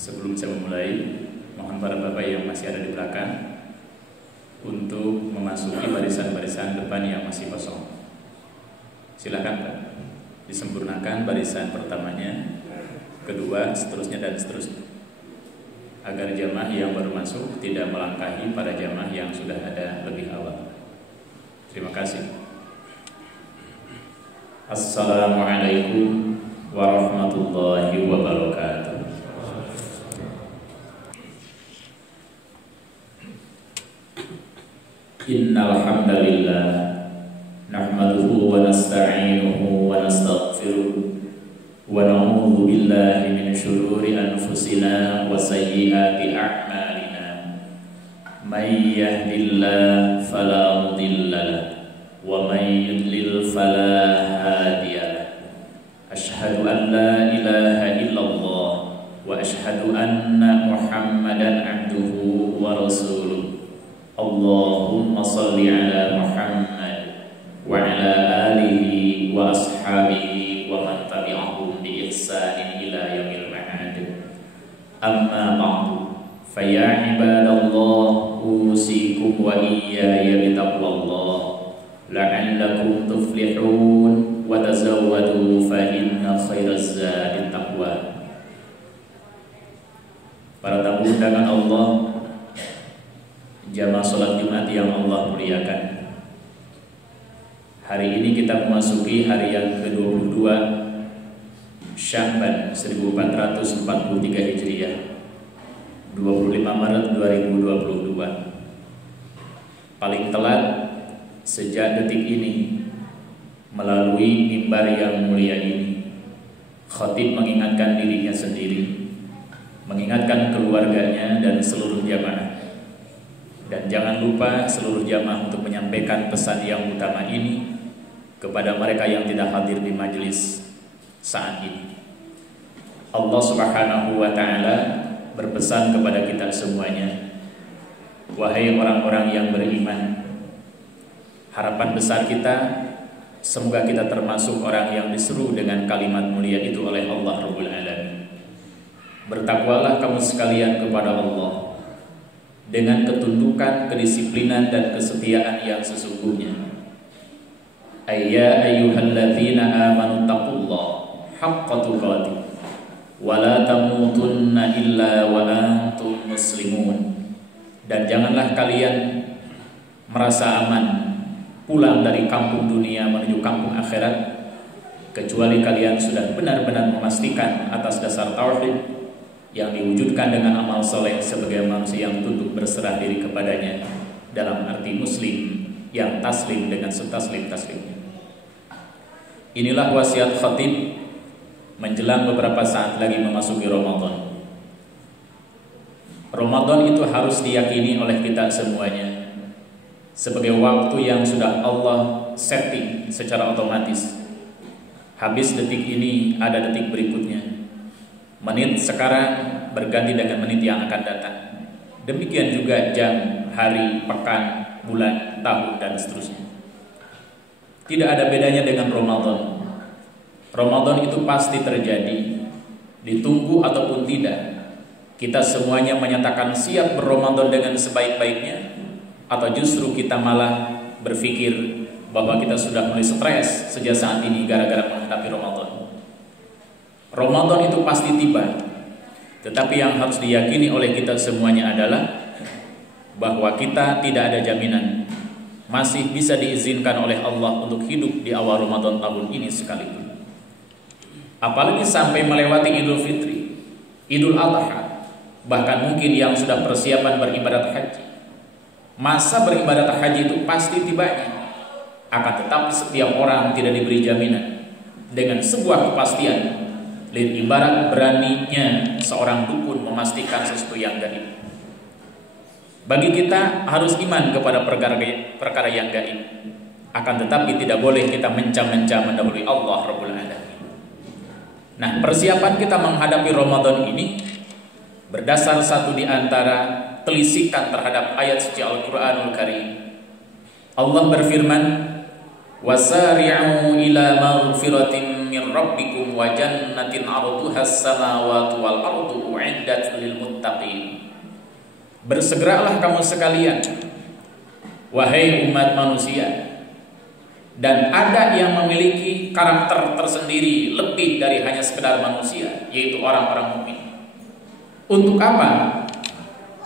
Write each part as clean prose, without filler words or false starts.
Sebelum saya memulai, mohon para bapak yang masih ada di belakang untuk memasuki barisan-barisan depan yang masih kosong. Silakan Pak, disempurnakan barisan pertamanya, kedua, seterusnya dan seterusnya, agar jamaah yang baru masuk tidak melangkahi para jamaah yang sudah ada lebih awal. Terima kasih. Assalamualaikum warahmatullahi wabarakatuh. Innal hamdalillah nahmaduhu wa nasta'inuhu wa nastaghfiruh wa na'udzu billahi min shururi anfusina wa sayyiati a'malina. May yahdihillahu fala mudilla lahu wa may yudlil fala hadiya lahu. Asyhadu an la ilaha illallah wa asyhadu anna Muhammadan abduhu wa rasuluh. Allahumma salli ala Muhammad wa ala alihi wa ashabihi wa man tabi'ahum bi ihsanin ila yaumil ma'ad. Amma ba'du, fa ya ibadallah, usikum wa iyaya bi taqwallah la'allakum tuflihun wa tazawwadu fa inna khairaz zadi taqwa. Para tamu undangan Allah, jamaah sholat Jumat yang Allah muliakan, hari ini kita memasuki hari yang ke-22 Sya'ban 1443 Hijriah, 25 Maret 2022. Paling telat sejak detik ini, melalui mimbar yang mulia ini, khatib mengingatkan dirinya sendiri, mengingatkan keluarganya dan seluruh jamaah. Dan jangan lupa seluruh jamaah untuk menyampaikan pesan yang utama ini kepada mereka yang tidak hadir di majelis saat ini. Allah Subhanahu wa ta'ala berpesan kepada kita semuanya, wahai orang-orang yang beriman, harapan besar kita, semoga kita termasuk orang yang diseru dengan kalimat mulia itu oleh Allah Rabbul Alamin. Bertakwalah kamu sekalian kepada Allah dengan ketundukan, kedisiplinan dan kesetiaan yang sesungguhnya. Ayya ayyuhalladzina amanu taqullaha haqqa tuqatih wa la tamutunna illa wa antum muslimun. Dan janganlah kalian merasa aman pulang dari kampung dunia menuju kampung akhirat kecuali kalian sudah benar-benar memastikan atas dasar tauhid yang diwujudkan dengan amal soleh sebagai manusia yang tunduk berserah diri kepadanya, dalam arti muslim yang taslim dengan setaslim-taslimnya. Inilah wasiat khatib menjelang beberapa saat lagi memasuki Ramadan. Ramadan itu harus diyakini oleh kita semuanya sebagai waktu yang sudah Allah setting secara otomatis. Habis detik ini ada detik berikutnya. Menit sekarang berganti dengan menit yang akan datang. Demikian juga jam, hari, pekan, bulan, tahun, dan seterusnya. Tidak ada bedanya dengan Ramadan. Ramadan itu pasti terjadi, ditunggu ataupun tidak. Kita semuanya menyatakan siap berRamadan dengan sebaik-baiknya, atau justru kita malah berpikir bahwa kita sudah mulai stres sejak saat ini gara-gara menghadapi Ramadan. Ramadan itu pasti tiba, tetapi yang harus diyakini oleh kita semuanya adalah bahwa kita tidak ada jaminan masih bisa diizinkan oleh Allah untuk hidup di awal Ramadan tahun ini sekalipun. Apalagi sampai melewati Idul Fitri, Idul Adha, bahkan mungkin yang sudah persiapan beribadat haji. Masa beribadat haji itu pasti tibanya, akan tetapi setiap orang tidak diberi jaminan dengan sebuah kepastian. Ibarat beraninya seorang dukun memastikan sesuatu yang gaib. Bagi kita harus iman kepada perkara yang gaib. Akan tetapi tidak boleh kita mencam-mencam mendahului Allah Rabbul Alamin. Nah, persiapan kita menghadapi Ramadan ini berdasar satu di antara telisikan terhadap ayat suci Al-Quranul Karim. Allah berfirman, wasari'u ila maghfiratin min rabbikum wa jannatin 'arduha as-samawati wal ardu u'iddat muttaqin. Bersegeralah kamu sekalian, wahai umat manusia. Dan ada yang memiliki karakter tersendiri lebih dari hanya sekedar manusia, yaitu orang-orang mukmin. Untuk apa?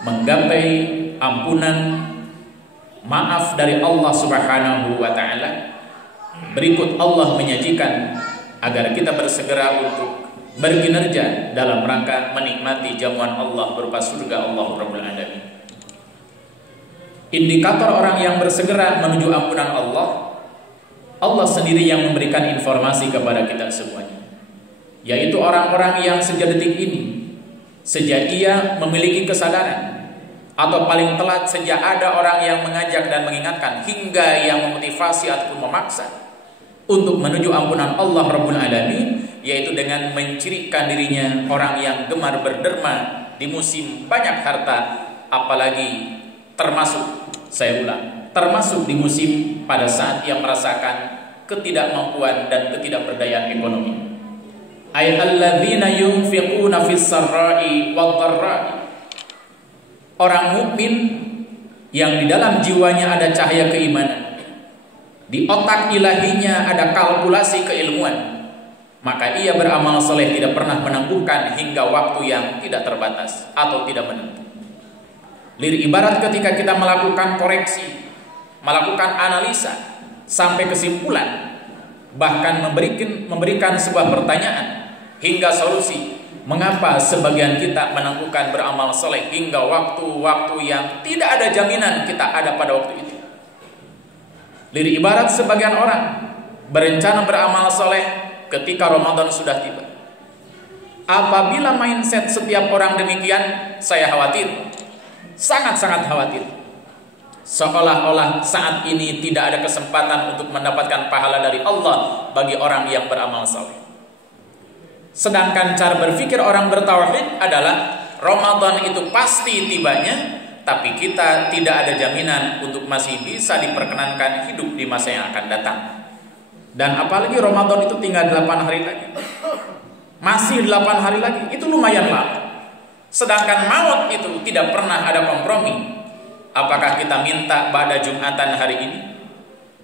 Menggapai ampunan, maaf dari Allah Subhanahu wa ta'ala. Berikut Allah menyajikan agar kita bersegera untuk berkinerja dalam rangka menikmati jamuan Allah berupa surga Allah Rabbul Alamin. Indikator orang yang bersegera menuju ampunan Allah, Allah sendiri yang memberikan informasi kepada kita semuanya, yaitu orang-orang yang sejak detik ini, sejak ia memiliki kesadaran, atau paling telat sejak ada orang yang mengajak dan mengingatkan, hingga yang memotivasi ataupun memaksa untuk menuju ampunan Allah Rabbul Alamin, yaitu dengan mencirikan dirinya orang yang gemar berderma di musim banyak harta, apalagi termasuk, saya ulang, termasuk di musim pada saat ia merasakan ketidakmampuan dan ketidakberdayaan ekonomi. Ay alladzina yunfiquna fis sarra'i wad dharra'i. Orang mukmin yang di dalam jiwanya ada cahaya keimanan, di otak ilahinya ada kalkulasi keilmuan, maka ia beramal soleh tidak pernah menangguhkan hingga waktu yang tidak terbatas atau tidak menentu. Ibarat ketika kita melakukan koreksi, melakukan analisa sampai kesimpulan, bahkan memberikan sebuah pertanyaan hingga solusi, mengapa sebagian kita menangguhkan beramal soleh hingga waktu-waktu yang tidak ada jaminan kita ada pada waktu itu. Ibarat sebagian orang berencana beramal soleh ketika Ramadan sudah tiba. Apabila mindset setiap orang demikian, saya khawatir, sangat-sangat khawatir, seolah-olah saat ini tidak ada kesempatan untuk mendapatkan pahala dari Allah bagi orang yang beramal saleh. Sedangkan cara berpikir orang bertauhid adalah Ramadan itu pasti tibanya, tapi kita tidak ada jaminan untuk masih bisa diperkenankan hidup di masa yang akan datang. Dan apalagi Ramadan itu tinggal 8 hari lagi, masih 8 hari lagi, itu lumayan lama. Sedangkan maut itu tidak pernah ada kompromi. Apakah kita minta pada Jumatan hari ini,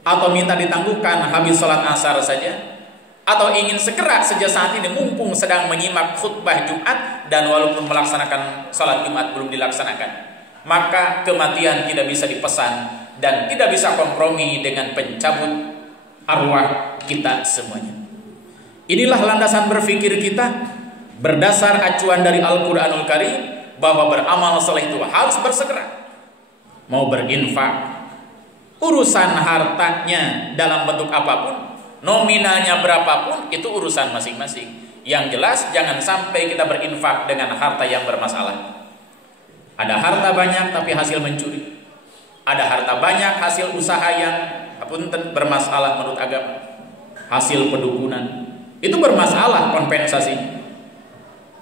atau minta ditangguhkan habis sholat asar saja, atau ingin segera sejak saat ini mumpung sedang menyimak khutbah Jumat dan walaupun melaksanakan sholat Jumat belum dilaksanakan, maka kematian tidak bisa dipesan dan tidak bisa kompromi dengan pencabut arwah kita semuanya. Inilah landasan berpikir kita berdasar acuan dari Al-Quranul Karim, bahwa beramal saleh itu harus bersegera. Mau berinfak, urusan hartanya dalam bentuk apapun, nominalnya berapapun, itu urusan masing-masing. Yang jelas jangan sampai kita berinfak dengan harta yang bermasalah. Ada harta banyak tapi hasil mencuri, ada harta banyak hasil usaha yang bermasalah menurut agama, hasil pedukunan, itu bermasalah kompensasinya.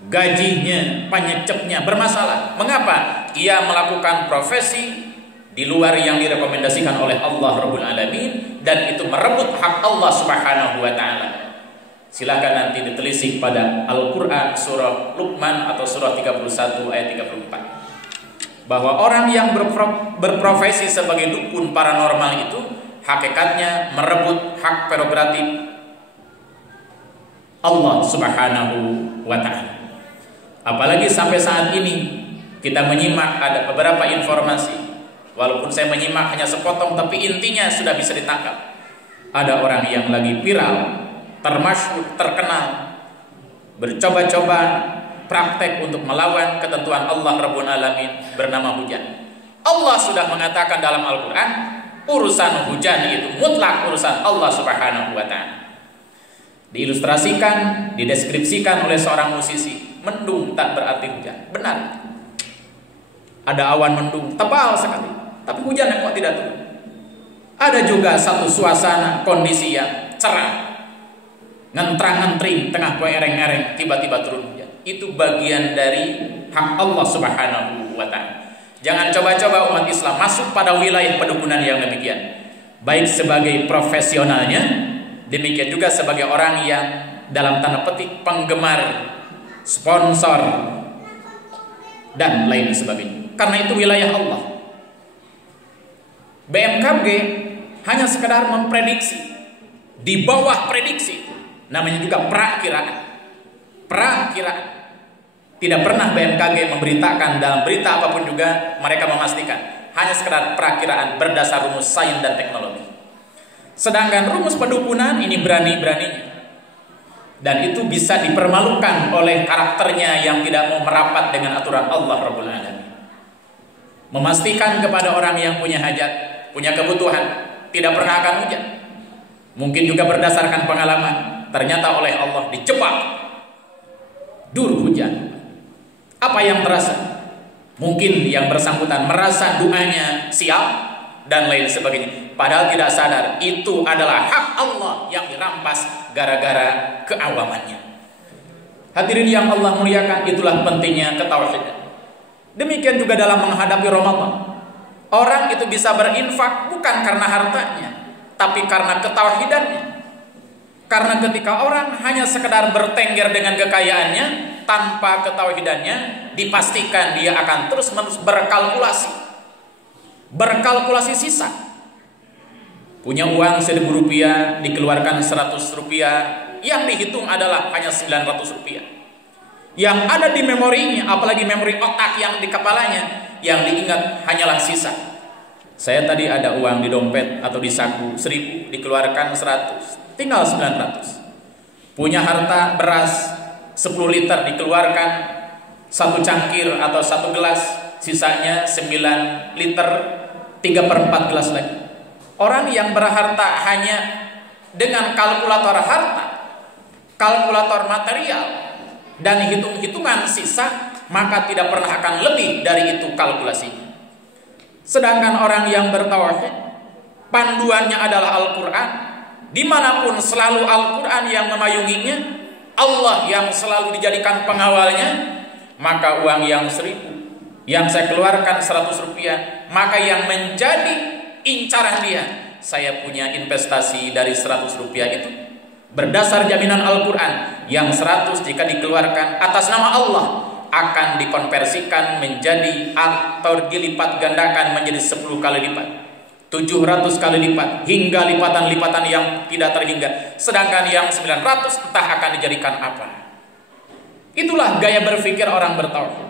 Gajinya, penyecepnya bermasalah. Mengapa? Ia melakukan profesi di luar yang direkomendasikan oleh Allah Rabbul Alamin, dan itu merebut hak Allah Subhanahu wa ta'ala. Silakan nanti ditelisik pada Al-Quran surah Luqman atau surah 31 ayat 34, bahwa orang yang berprofesi sebagai dukun paranormal itu hakikatnya merebut hak prerogatif Allah Subhanahu wa ta'ala. Apalagi sampai saat ini kita menyimak ada beberapa informasi, walaupun saya menyimak hanya sepotong, tapi intinya sudah bisa ditangkap. Ada orang yang lagi viral, termasyhur, terkenal, bercoba-coba praktek untuk melawan ketentuan Allah Rabbul Alamin bernama hujan. Allah sudah mengatakan dalam Al-Quran, urusan hujan itu mutlak urusan Allah Subhanahu wa ta'ala. Diilustrasikan, dideskripsikan oleh seorang musisi, mendung tak berarti hujan. Benar, ada awan mendung tebal sekali, tapi hujan kok tidak turun. Ada juga satu suasana kondisi yang cerah, ngentrang-ngentring tengah ereng-ereng, tiba-tiba turun hujan. Itu bagian dari hak Allah Subhanahu wa ta'ala. Jangan coba-coba umat Islam masuk pada wilayah pedukunan yang demikian, baik sebagai profesionalnya, demikian juga sebagai orang yang dalam tanda petik penggemar, sponsor, dan lain sebagainya. Karena itu wilayah Allah. BMKG hanya sekedar memprediksi, di bawah prediksi, namanya juga prakiraan. Tidak pernah BMKG memberitakan dalam berita apapun juga mereka memastikan, hanya sekedar perakiraan berdasar rumus sains dan teknologi. Sedangkan rumus pendukunan ini berani-beraninya, dan itu bisa dipermalukan oleh karakternya yang tidak mau merapat dengan aturan Allah Rabbul Alamin. Memastikan kepada orang yang punya hajat, punya kebutuhan, tidak pernah akan hujan. Mungkin juga berdasarkan pengalaman, ternyata oleh Allah dijebak dur hujan. Apa yang terasa? Mungkin yang bersangkutan merasa doanya siap dan lain sebagainya, padahal tidak sadar itu adalah hak Allah yang dirampas gara-gara keawamannya. Hadirin yang Allah muliakan, itulah pentingnya ketauhidan. Demikian juga dalam menghadapi Ramadan. Orang itu bisa berinfak bukan karena hartanya, tapi karena ketauhidannya. Karena ketika orang hanya sekedar bertengger dengan kekayaannya tanpa ketauhidannya, dipastikan dia akan terus-menerus berkalkulasi sisa. Punya uang 1.000 rupiah, dikeluarkan 100 rupiah, yang dihitung adalah hanya 900 rupiah. Yang ada di memorinya, apalagi memori otak yang di kepalanya, yang diingat hanyalah sisa. Saya tadi ada uang di dompet atau di saku 1.000, dikeluarkan 100, tinggal 900. Punya harta beras 10 liter, dikeluarkan 1 cangkir atau 1 gelas, sisanya 9 liter, 3/4 gelas lagi. Orang yang berharta hanya dengan kalkulator harta, kalkulator material, dan hitung-hitungan sisa, maka tidak pernah akan lebih dari itu kalkulasinya. Sedangkan orang yang bertauhid, panduannya adalah Al-Quran, dimanapun selalu Al-Quran yang memayunginya, Allah yang selalu dijadikan pengawalnya. Maka uang yang 1.000 yang saya keluarkan 100 rupiah, maka yang menjadi incaran dia, saya punya investasi dari 100 rupiah itu berdasar jaminan Al-Quran, yang 100 jika dikeluarkan atas nama Allah akan dikonversikan menjadi atau dilipat gandakan menjadi 10 kali lipat, 700 kali lipat, hingga lipatan-lipatan yang tidak terhingga. Sedangkan yang 900 entah akan dijadikan apa. Itulah gaya berpikir orang bertauhid.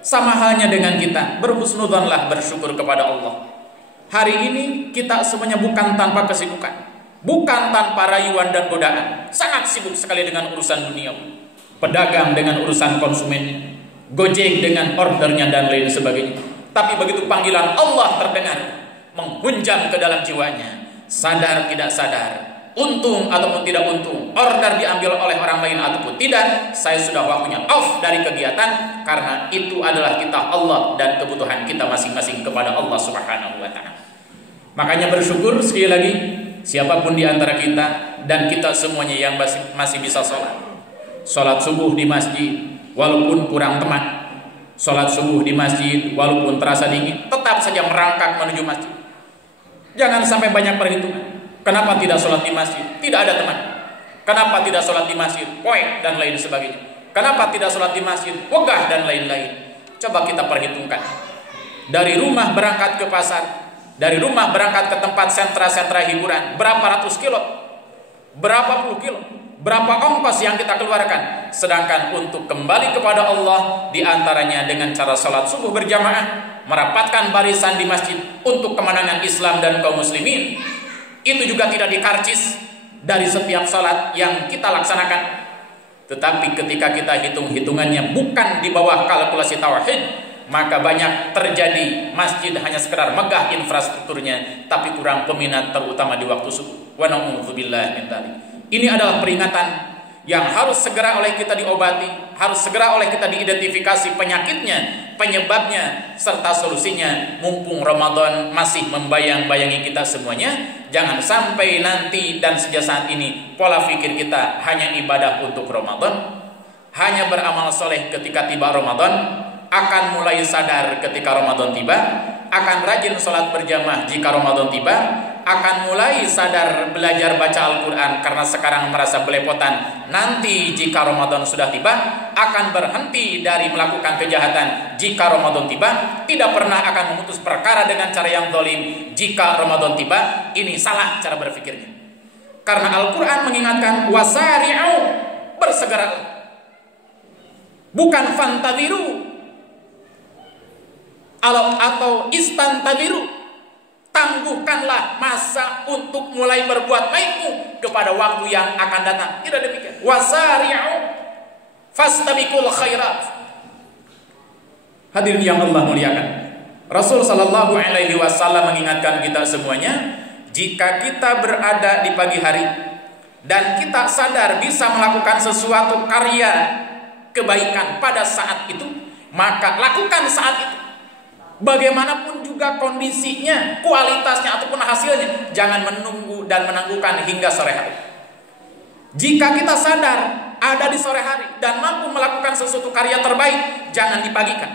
Sama halnya dengan kita, berhusnudzonlah, bersyukur kepada Allah. Hari ini kita semuanya bukan tanpa kesibukan, bukan tanpa rayuan dan godaan, sangat sibuk sekali dengan urusan dunia. Pedagang dengan urusan konsumennya, Gojek dengan ordernya dan lain sebagainya. Tapi begitu panggilan Allah terdengar, menghunjam ke dalam jiwanya, sadar tidak sadar, untung ataupun tidak untung, order diambil oleh orang lain ataupun tidak, saya sudah waktunya off dari kegiatan, karena itu adalah kita Allah dan kebutuhan kita masing-masing kepada Allah Subhanahu wa Ta'ala. Makanya bersyukur sekali lagi, siapapun di antara kita dan kita semuanya yang masih bisa sholat subuh di masjid walaupun kurang teman, sholat subuh di masjid walaupun terasa dingin, tetap saja merangkak menuju masjid. Jangan sampai banyak perhitungan. Kenapa tidak sholat di masjid? Tidak ada teman. Kenapa tidak sholat di masjid? Poin dan lain sebagainya. Kenapa tidak sholat di masjid? Wegah dan lain-lain. Coba kita perhitungkan. Dari rumah berangkat ke pasar, dari rumah berangkat ke tempat sentra-sentra hiburan, berapa ratus kilo, berapa puluh kilo, berapa ongkos yang kita keluarkan. Sedangkan untuk kembali kepada Allah, diantaranya dengan cara sholat subuh berjamaah, merapatkan barisan di masjid untuk kemenangan Islam dan kaum muslimin, itu juga tidak dikarcis dari setiap sholat yang kita laksanakan. Tetapi ketika kita hitung-hitungannya bukan di bawah kalkulasi tauhid, maka banyak terjadi masjid hanya sekedar megah infrastrukturnya, tapi kurang peminat, terutama di waktu subuh. Wa na'udzubillah min dzalik. Ini adalah peringatan yang harus segera oleh kita diobati, harus segera oleh kita diidentifikasi penyakitnya, penyebabnya, serta solusinya. Mumpung Ramadan masih membayang-bayangi kita semuanya, jangan sampai nanti dan sejak saat ini pola pikir kita hanya ibadah untuk Ramadan, hanya beramal soleh ketika tiba Ramadan, akan mulai sadar ketika Ramadan tiba, akan rajin sholat berjamaah jika Ramadan tiba, akan mulai sadar belajar baca Al-Quran karena sekarang merasa belepotan. Nanti jika Ramadan sudah tiba akan berhenti dari melakukan kejahatan. Jika Ramadan tiba tidak pernah akan memutus perkara dengan cara yang zalim. Jika Ramadan tiba ini salah cara berpikirnya. Karena Al-Quran mengingatkan wasari'u, bersegeralah, bukan fantadiru atau istantabiru, tangguhkanlah masa untuk mulai berbuat baikmu kepada waktu yang akan datang. Tidak demikian. Wasari'u fastabiqul khairat. Hadirin yang Allah muliakan, Rasul sallallahu alaihi wasallam mengingatkan kita semuanya, jika kita berada di pagi hari dan kita sadar bisa melakukan sesuatu karya kebaikan pada saat itu, maka lakukan saat itu. Bagaimanapun juga kondisinya, kualitasnya ataupun hasilnya, jangan menunggu dan menangguhkan hingga sore hari. Jika kita sadar ada di sore hari dan mampu melakukan sesuatu karya terbaik, jangan dipagikan.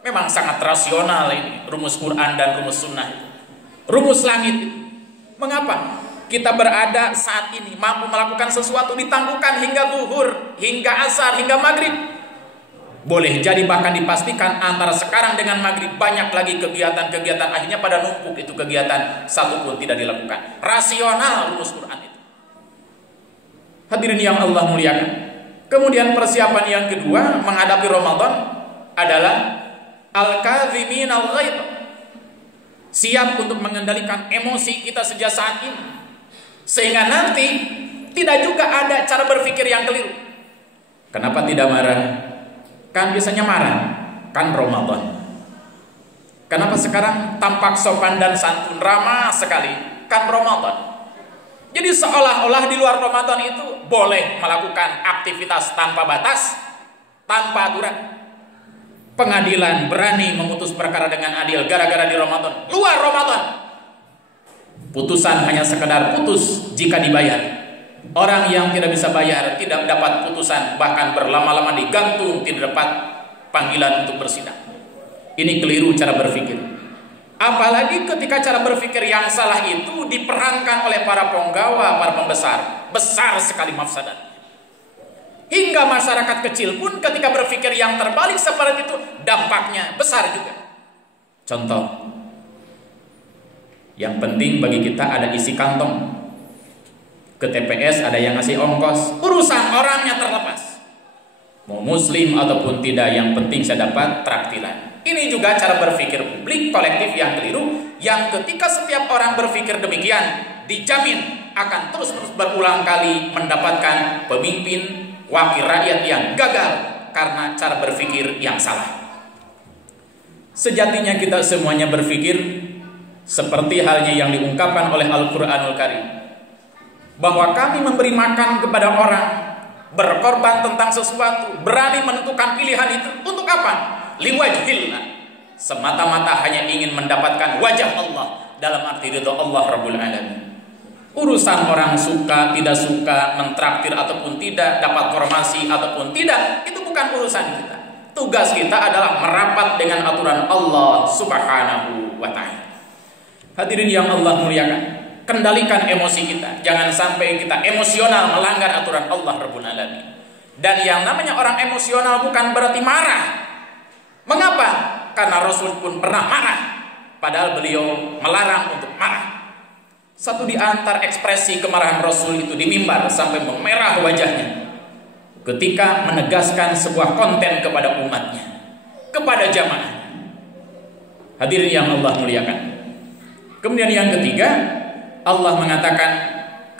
Memang sangat rasional ini rumus Quran dan rumus sunnah itu, rumus langit itu. Mengapa kita berada saat ini mampu melakukan sesuatu ditangguhkan hingga zuhur, hingga asar, hingga maghrib? Boleh jadi bahkan dipastikan antara sekarang dengan maghrib banyak lagi kegiatan-kegiatan, akhirnya pada numpuk itu kegiatan, satu pun tidak dilakukan. Rasional rumus Quran itu. Hadirin yang Allah muliakan. Kemudian persiapan yang kedua menghadapi Ramadan adalah al-kadhimin al-ghaidh. Siap untuk mengendalikan emosi kita sejak saat ini, sehingga nanti tidak juga ada cara berpikir yang keliru. Kenapa tidak marah? Kan biasanya marah, kan Ramadan. Kenapa sekarang tampak sopan dan santun, ramah sekali, kan Ramadan. Jadi seolah-olah di luar Ramadan itu boleh melakukan aktivitas tanpa batas, tanpa aturan. Pengadilan berani memutus perkara dengan adil gara-gara di Ramadan. Luar Ramadan, putusan hanya sekedar putus jika dibayar. Orang yang tidak bisa bayar tidak dapat putusan, bahkan berlama-lama digantung, tidak dapat panggilan untuk bersidang. Ini keliru cara berpikir. Apalagi ketika cara berpikir yang salah itu diperankan oleh para penggawa, para pembesar, besar sekali mafsadat. Hingga masyarakat kecil pun ketika berpikir yang terbalik seperti itu, dampaknya besar juga. Contoh, yang penting bagi kita ada isi kantong. Ke TPS ada yang ngasih ongkos, urusan orangnya terlepas. Mau muslim ataupun tidak, yang penting saya dapat traktiran. Ini juga cara berpikir publik kolektif yang keliru, yang ketika setiap orang berpikir demikian, dijamin akan terus-terus berulang kali mendapatkan pemimpin wakil rakyat yang gagal karena cara berpikir yang salah. Sejatinya kita semuanya berpikir seperti halnya yang diungkapkan oleh Al-Quranul Karim, bahwa kami memberi makan kepada orang, berkorban tentang sesuatu, berani menentukan pilihan itu untuk apa? Liwajhillah, semata-mata hanya ingin mendapatkan wajah Allah, dalam arti ridha Allah Rabbul Alamin. Urusan orang suka, tidak suka, mentraktir ataupun tidak, dapat formasi ataupun tidak, itu bukan urusan kita. Tugas kita adalah merapat dengan aturan Allah Subhanahu wa ta'ala. Hadirin yang Allah muliakan, kendalikan emosi kita, jangan sampai kita emosional melanggar aturan Allah Rabbul Alamin. Dan yang namanya orang emosional bukan berarti marah. Mengapa? Karena Rasul pun pernah marah, padahal beliau melarang untuk marah. Satu di antara ekspresi kemarahan Rasul itu di mimbar sampai memerah wajahnya ketika menegaskan sebuah konten kepada umatnya, kepada jamaah. Hadirin yang Allah muliakan. Kemudian yang ketiga, Allah mengatakan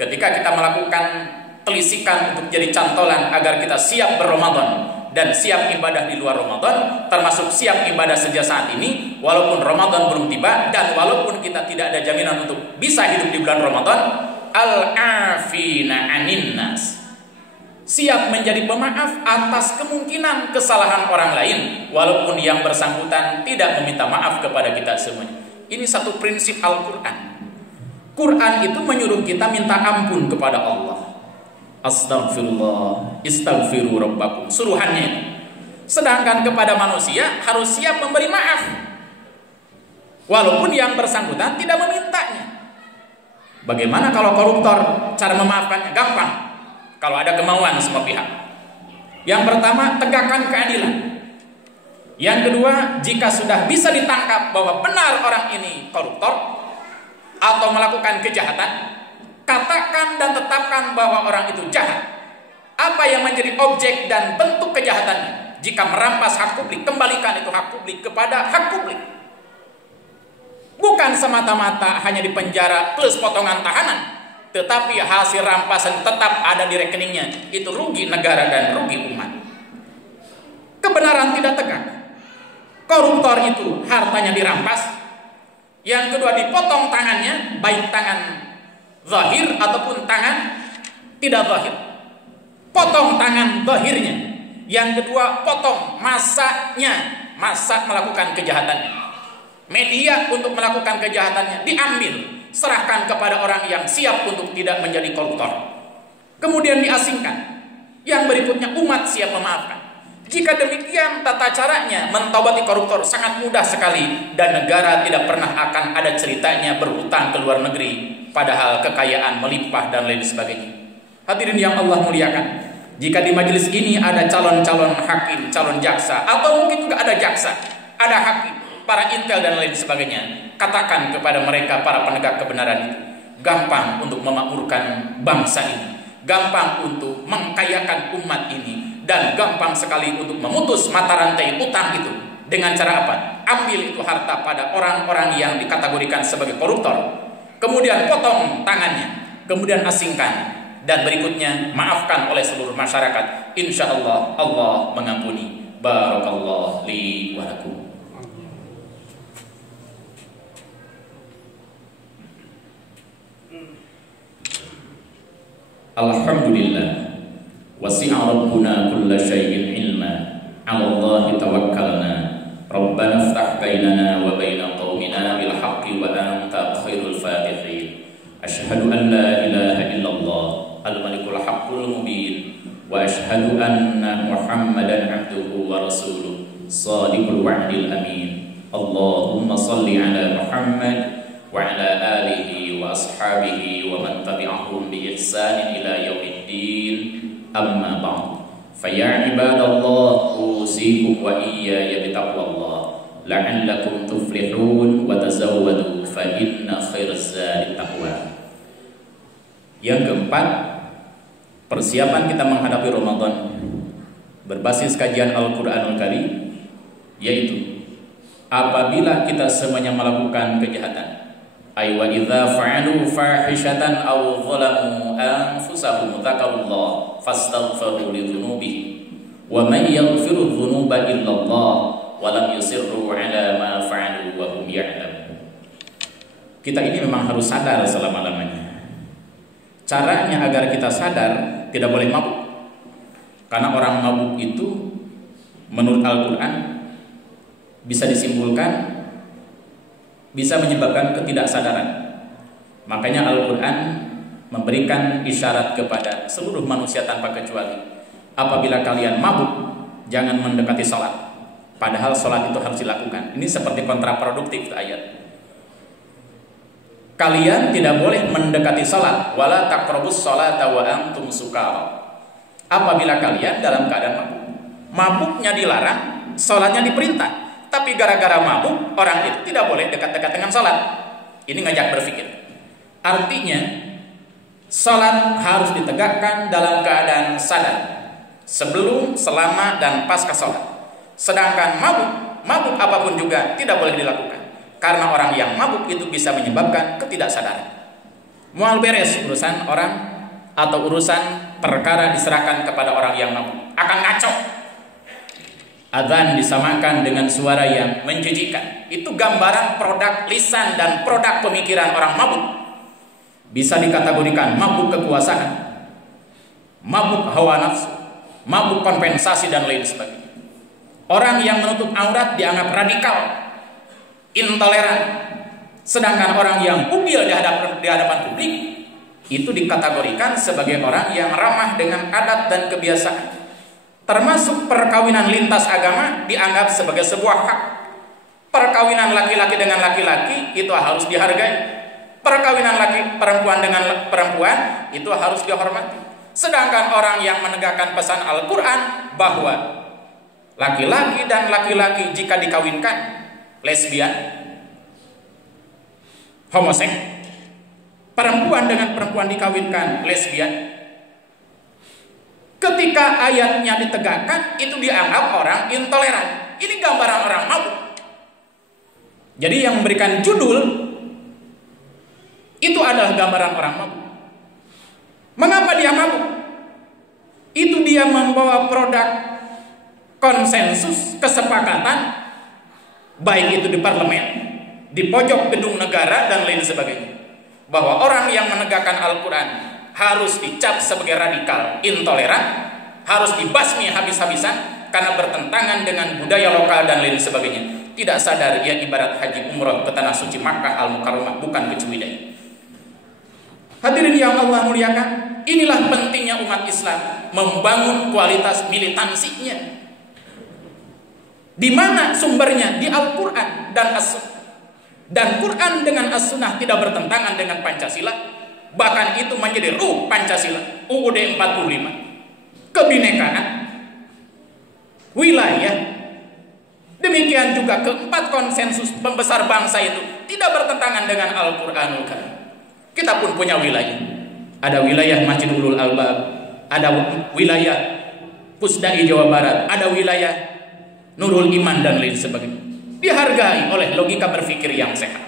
ketika kita melakukan telisikan untuk jadi cantolan agar kita siap berRamadan dan siap ibadah di luar Ramadan, termasuk siap ibadah sejak saat ini walaupun Ramadan belum tiba, dan walaupun kita tidak ada jaminan untuk bisa hidup di bulan Ramadan, al-afina anin nas, siap menjadi pemaaf atas kemungkinan kesalahan orang lain walaupun yang bersangkutan tidak meminta maaf kepada kita semuanya. Ini satu prinsip Al-Quran. Quran itu menyuruh kita minta ampun kepada Allah. Astaghfirullah, istaghfiru rabbakum, suruhannya. Sedangkan kepada manusia harus siap memberi maaf walaupun yang bersangkutan tidak memintanya. Bagaimana kalau koruptor? Cara memaafkannya gampang, kalau ada kemauan semua pihak. Yang pertama, tegakkan keadilan. Yang kedua, jika sudah bisa ditangkap bahwa benar orang ini koruptor atau melakukan kejahatan, katakan dan tetapkan bahwa orang itu jahat. Apa yang menjadi objek dan bentuk kejahatannya? Jika merampas hak publik, kembalikan itu hak publik kepada hak publik. Bukan semata-mata hanya dipenjara plus potongan tahanan, tetapi hasil rampasan tetap ada di rekeningnya. Itu rugi negara dan rugi umat. Kebenaran tidak tegak. Koruptor itu hartanya dirampas. Yang kedua, dipotong tangannya, baik tangan zahir ataupun tangan tidak zahir. Potong tangan zahirnya. Yang kedua, potong masanya, masa melakukan kejahatannya. Media untuk melakukan kejahatannya diambil, serahkan kepada orang yang siap untuk tidak menjadi koruptor. Kemudian diasingkan. Yang berikutnya, umat siap memaafkan. Jika demikian tata caranya, mentobati koruptor sangat mudah sekali, dan negara tidak pernah akan ada ceritanya berhutang ke luar negeri, padahal kekayaan melimpah dan lain sebagainya. Hadirin yang Allah muliakan, jika di majelis ini ada calon-calon hakim, calon jaksa, atau mungkin juga ada jaksa, ada hakim, para intel dan lain sebagainya, katakan kepada mereka, para penegak kebenaran itu, gampang untuk memakmurkan bangsa ini, gampang untuk mengkayakan umat ini, dan gampang sekali untuk memutus mata rantai utang itu. Dengan cara apa? Ambil itu harta pada orang-orang yang dikategorikan sebagai koruptor, kemudian potong tangannya, kemudian asingkan, dan berikutnya maafkan oleh seluruh masyarakat. Insya Allah Allah mengampuni. Barakallahu li wa lakum. Alhamdulillah. Wasi'a rabbuna kulla syai'in ilma. 'Ala Allahi tawakkalna. Rabbana iftah bainana wa baina qaumina bil haqqi wa anta khairul fatihin. Asyhadu an la ilaha illallah al-malikul haqqul mubin wa asyhadu anna Muhammadan 'abduhu wa rasuluh shadiqul wa'dil amin. Allahumma shalli 'ala Muhammad wa 'ala alihi wa ashabihi wa man tabi'ahum bi ihsanin ila yaumiddin. Amma ba'd, faya ibadallah, usikum wa iyaya bitaqwallah, la'allakum tuflihun, wa tazawwadu fa inna khairaz zadi taqwa. Yang keempat, persiapan kita menghadapi Ramadan berbasis kajian Al-Qur'anul Karim, yaitu apabila kita semuanya melakukan kejahatan, ay wa idza fa'alu fahishatan aw zalamu anfusahum dzakarullah fastaghfiru lidzunubihim wa man yaghfiru dzunuba illallah wa lam yusirru 'ala ma fa'alu wa hum ya'lamun. Kita ini memang harus sadar selama-lamanya. Caranya agar kita sadar, tidak boleh mabuk. Karena orang mabuk itu menurut Al-Qur'an bisa disimpulkan bisa menyebabkan ketidaksadaran. Makanya Al-Quran memberikan isyarat kepada seluruh manusia tanpa kecuali, apabila kalian mabuk, jangan mendekati sholat. Padahal sholat itu harus dilakukan. Ini seperti kontraproduktif ayat. Kalian tidak boleh mendekati sholat, wala taqrabus sholata wa antum sukara. Apabila kalian dalam keadaan mabuk. Mabuknya dilarang, sholatnya diperintah. Tapi gara-gara mabuk, orang itu tidak boleh dekat-dekat dengan sholat. Ini ngajak berpikir. Artinya, sholat harus ditegakkan dalam keadaan sadar, sebelum, selama, dan pasca sholat. Sedangkan mabuk apapun juga tidak boleh dilakukan. Karena orang yang mabuk itu bisa menyebabkan ketidaksadaran. Mual beres urusan orang atau urusan perkara diserahkan kepada orang yang mabuk, akan ngaco. Adzan disamakan dengan suara yang menjijikan. Itu gambaran produk lisan dan produk pemikiran orang mabuk. Bisa dikategorikan mabuk kekuasaan, mabuk hawa nafsu, mabuk kompensasi dan lain sebagainya. Orang yang menutup aurat dianggap radikal, intoleran. Sedangkan orang yang ubil di hadapan publik itu dikategorikan sebagai orang yang ramah dengan adat dan kebiasaan. Termasuk perkawinan lintas agama dianggap sebagai sebuah hak. Perkawinan laki-laki dengan laki-laki itu harus dihargai. Perkawinan laki perempuan dengan perempuan itu harus dihormati. Sedangkan orang yang menegakkan pesan Al-Quran bahwa laki-laki dan laki-laki jika dikawinkan, lesbian, homoseks, perempuan dengan perempuan dikawinkan, lesbian, ketika ayatnya ditegakkan itu dianggap orang intoleran. Ini gambaran orang mabuk. Jadi yang memberikan judul itu adalah gambaran orang mabuk. Mengapa dia mabuk? Itu dia membawa produk konsensus, kesepakatan, baik itu di parlemen, di pojok gedung negara dan lain sebagainya, bahwa orang yang menegakkan Al-Quran harus dicap sebagai radikal, intoleran, harus dibasmi habis-habisan karena bertentangan dengan budaya lokal dan lain sebagainya. Tidak sadar ia ibarat haji umroh ke tanah suci Makkah Al-Mukarramah, bukan ke Ciwidey. Hadirin yang Allah muliakan, inilah pentingnya umat Islam membangun kualitas militansinya. Di mana sumbernya? Di Al-Quran dan As-Sunnah. Dan Quran dengan As-Sunnah tidak bertentangan dengan Pancasila. Bahkan itu menjadi ruh Pancasila. UUD 45. Kebinekaan, wilayah, demikian juga keempat konsensus pembesar bangsa itu tidak bertentangan dengan Al-Quranul Karim. Kita pun punya wilayah. Ada wilayah Masjid Ulul Albab, ada wilayah Pusdai Jawa Barat, ada wilayah Nurul Iman dan lain sebagainya. Dihargai oleh logika berpikir yang sehat.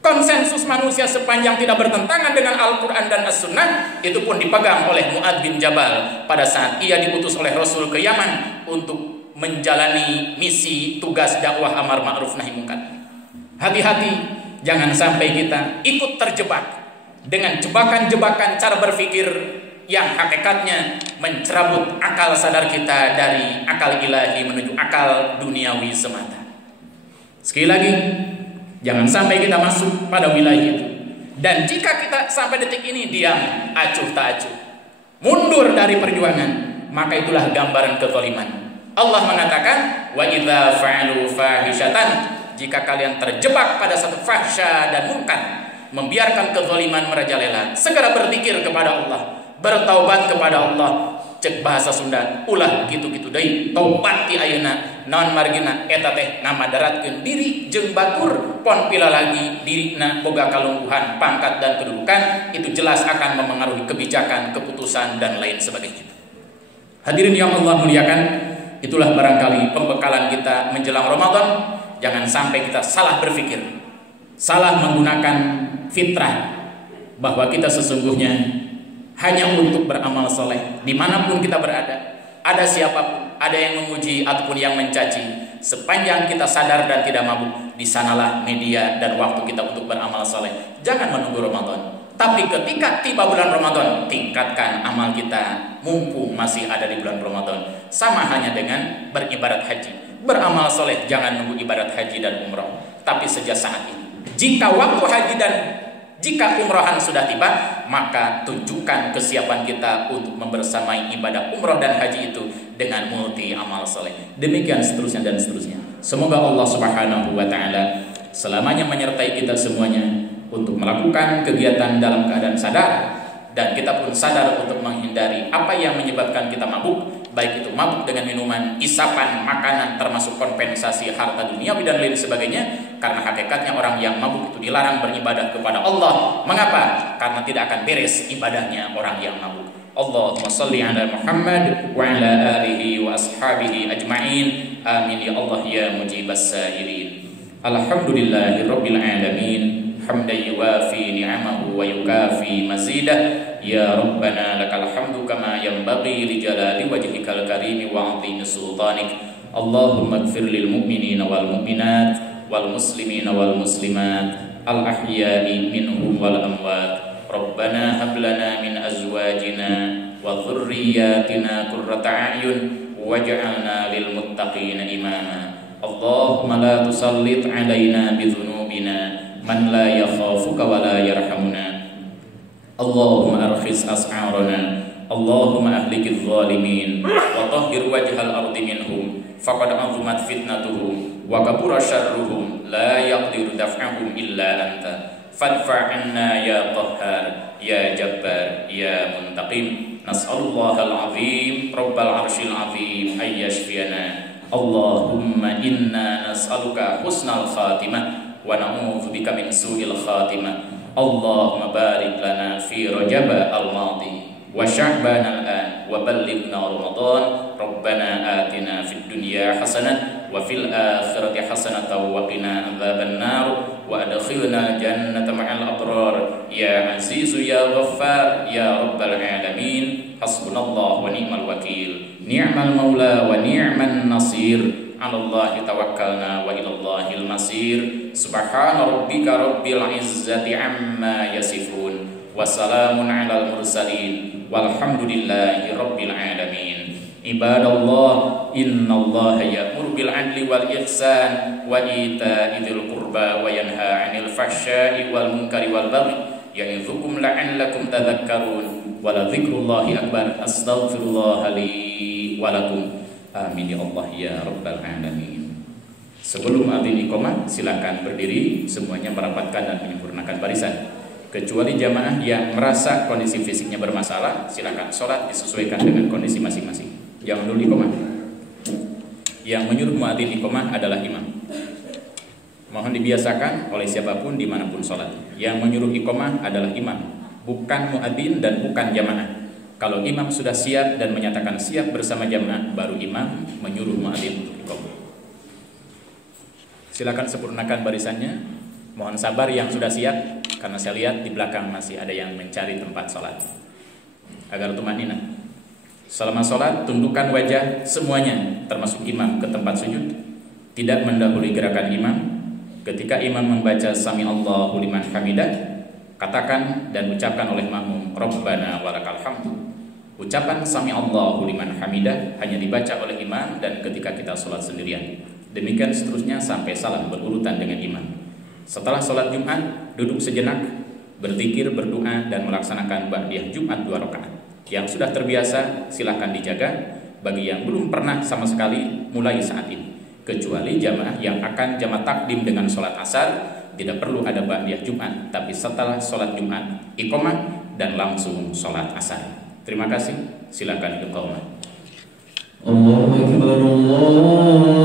Konsensus manusia sepanjang tidak bertentangan dengan Al-Quran dan As-Sunnah itu pun dipegang oleh Mu'adz bin Jabal pada saat ia diutus oleh Rasul ke Yaman untuk menjalani misi tugas dakwah amar ma'ruf nahi munkar. Hati-hati, jangan sampai kita ikut terjebak dengan jebakan-jebakan cara berpikir yang hakikatnya mencerabut akal sadar kita dari akal ilahi menuju akal duniawi semata. Sekali lagi, jangan sampai kita masuk pada wilayah itu. Dan jika kita sampai detik ini diam, acuh tak acuh, mundur dari perjuangan, maka itulah gambaran kezaliman. Allah mengatakan, wa idza fa'alu fahishatan, jika kalian terjebak pada satu fahsya dan munkar, membiarkan kezaliman merajalela, segera berzikir kepada Allah, bertaubat kepada Allah. Cek bahasa Sunda, ulah gitu-gitu deui, taubat ti ayeuna, naon margina eta teh ngamadaratkeun diri jeung batur, pon pila lagi dirina boga kalungguhan, pangkat dan kedudukan, itu jelas akan memengaruhi kebijakan, keputusan dan lain sebagainya. Hadirin yang Allah muliakan, itulah barangkali pembekalan kita menjelang Ramadan. Jangan sampai kita salah berpikir, salah menggunakan fitrah bahwa kita sesungguhnya hanya untuk beramal soleh dimanapun kita berada. Ada siapapun, ada yang memuji ataupun yang mencaci, sepanjang kita sadar dan tidak mabuk, di sanalah media dan waktu kita untuk beramal soleh. Jangan menunggu Ramadan, tapi ketika tiba bulan Ramadan, tingkatkan amal kita mumpung masih ada di bulan Ramadan. Sama hanya dengan beribadat haji, beramal soleh jangan nunggu ibadat haji dan umroh, tapi sejak saat ini. Jika waktu haji dan jika umrohan sudah tiba, maka tunjukkan kesiapan kita untuk membersamai ibadah umroh dan haji itu dengan multi amal soleh. Demikian seterusnya dan seterusnya. Semoga Allah Subhanahu wa Ta'ala selamanya menyertai kita semuanya untuk melakukan kegiatan dalam keadaan sadar, dan kita pun sadar untuk menghindari apa yang menyebabkan kita mabuk, baik itu mabuk dengan minuman, isapan, makanan, termasuk kompensasi harta duniawi dan lain sebagainya. Karena hakikatnya orang yang mabuk itu dilarang beribadah kepada Allah. Mengapa? Karena tidak akan beres ibadahnya orang yang mabuk. Allahumma salli ala Muhammad wa ala alihi wa ashabihi ajma'in. Amin ya Allah ya mujibas sa'ilin. Alhamdulillahi rabbil alamin, hamdan yuwafi ni'amahu wa yukafi mazidah. Ya Rabbana lakal hamdu kama yanbaghi li jalali wajhikal karim wa 'azimi sultanik. Allahumma ighfir lil mu'minina wal mu'minat wal muslimina wal muslimat al ahya'i minhum wal amwat. Rabbana hab lana min azwajina wa dhurriyyatina qurrata a'yun waj'alna lil muttaqina imama. Allahumma la tusallit 'alaina bi dhunubina man la yakhafuka wa la yarhamuna. Allahumma arkhis as'arana, Allahumma ahlikidh zalimin wa tahhir wajhal ardi minhum faqad 'azumat fitnatuhum wa kabura syarruhum la yaqdiru daf'ahum illa anta. fadfa' anna ya qahhar ya jabbar ya muntaqim. Nas'alullahal azim rabbal arsyil azim ay yashfiyana. Allahumma inna nas'aluka husnal khatimah wa na'udzubika min su'il khatimah. Allahumma barik lana fi Rajab al-madi wa Sya'ban al-an wa ballighna Ramadan. Rabbana atina fid dunya hasanah wa fil akhirati hasanah wa qina adzaban nar wa adkhilna jannata ma'al abrar ya azizu ya ghaffar ya rabbal alamin. Hasbunallahu wa ni'mal wakil, ni'mal maula wa ni'man nasir. 'Alallahi tawakkalna wa ilallahil masir. Subhana rabbika rabbil izzati amma yasifun wa salamun 'alal mursalin walhamdulillahi rabbil alamin. Ibadallah, innallaha ya'muru bil 'adli wal ihsan wa ita'i dzil qurba wa yanha 'anil fahsya'i wal munkari wal baghi ya'idzukum la'allakum tadhakkarun. Wa la dzikrullahi akbar. Astaghfirullah li wa lakum. Amin ya Allah ya rabbal alamin. Sebelum adzan iqamah, silakan berdiri semuanya merapatkan dan menyempurnakan barisan. Kecuali jamaah yang merasa kondisi fisiknya bermasalah, silakan sholat disesuaikan dengan kondisi masing-masing. Yang dulu iqamah. Yang menyuruh muadzin iqamah adalah imam. Mohon dibiasakan oleh siapapun dimanapun sholat. Yang menyuruh iqamah adalah imam, bukan muadzin dan bukan jamaah. Kalau imam sudah siap dan menyatakan siap bersama jamaah, baru imam menyuruh muadzin untuk iqamah. Silakan sempurnakan barisannya. Mohon sabar yang sudah siap, karena saya lihat di belakang masih ada yang mencari tempat sholat. Agar tumanina. Selama sholat, tundukkan wajah semuanya, termasuk imam, ke tempat sujud. Tidak mendahului gerakan imam. Ketika imam membaca Sami Allahu liman hamidah, katakan dan ucapkan oleh makmum Rabbana walakal hamdu. Ucapan Sami Allahu liman hamidah hanya dibaca oleh imam dan ketika kita sholat sendirian. Demikian seterusnya sampai salam berurutan dengan imam. Setelah sholat Jumat, duduk sejenak, berzikir, berdoa, dan melaksanakan ba'diyah Jumat 2 rakaat. Yang sudah terbiasa, silahkan dijaga. Bagi yang belum pernah sama sekali, mulai saat ini. Kecuali jamaah yang akan jamaah takdim dengan sholat asar, tidak perlu ada ba'diyah Jumat, tapi setelah sholat Jumat, iqamah, dan langsung sholat asar. Terima kasih, silakan iqamah. Allahu Akbar, Allah